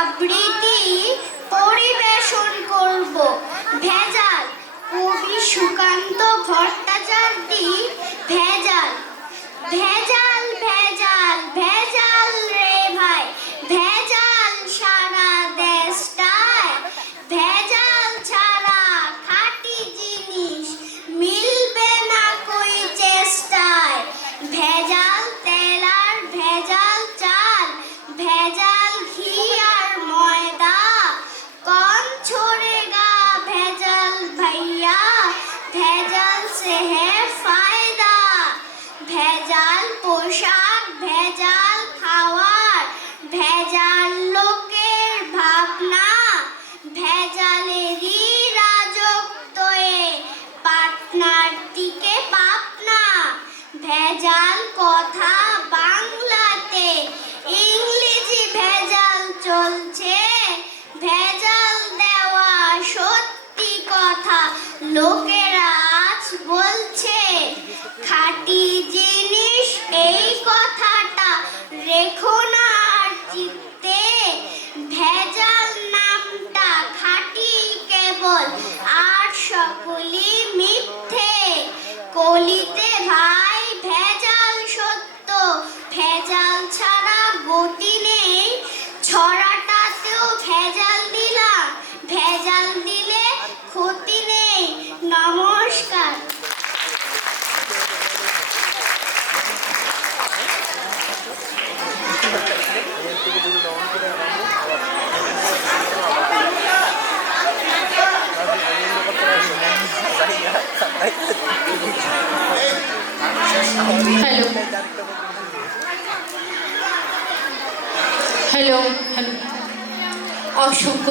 আবৃত্তি পরিবেশন করব। ভেজাল কবি সুকান্ত ভট্টাচার্য। ভেজাল ভেজাল ভেজাল ভেজাল রে ভাই, ভেজাল সারা দেশটায়। ভেজাল ছাড়া খাঁটি জিনিস মিলবে না কই চেষ্টায়। ভেজাল তেল আর ভেজাল চাল, ভেজাল ঘি আর ময়দা, कौन छोड़ेगा ভেজাল भैया, ভেজাল से है फायदा। ভেজাল পোশাক, ভেজাল খাওয়ার, ভেজাল লোকের ভাবনা, ভেজালেরই রাজত্বয়ে পাটনার দিকে পাপনা। ভেজাল কথা বাংলাতে, ইংরেজি ভেজাল চলছে। ভেজাল দেওয়া সত্যি কথা লোকেরা আজ বলছে। খাঁটি জিনিস এই কথাটা রেখো না আর চিত্তে। ভেজাল নামটা খাঁটি কেবল, আর সকলই মিথ্যে। কলিতে ভাই ভেজাল সত্য, ভেজাল ছাড়া গতি নেই। ছড়াটাতেও ভেজাল দিলাম, ভেজাল দিলে ক্ষতি নেই। নমস্কার। হ্যালো হ্যালো হ্যালো, অসংখ্য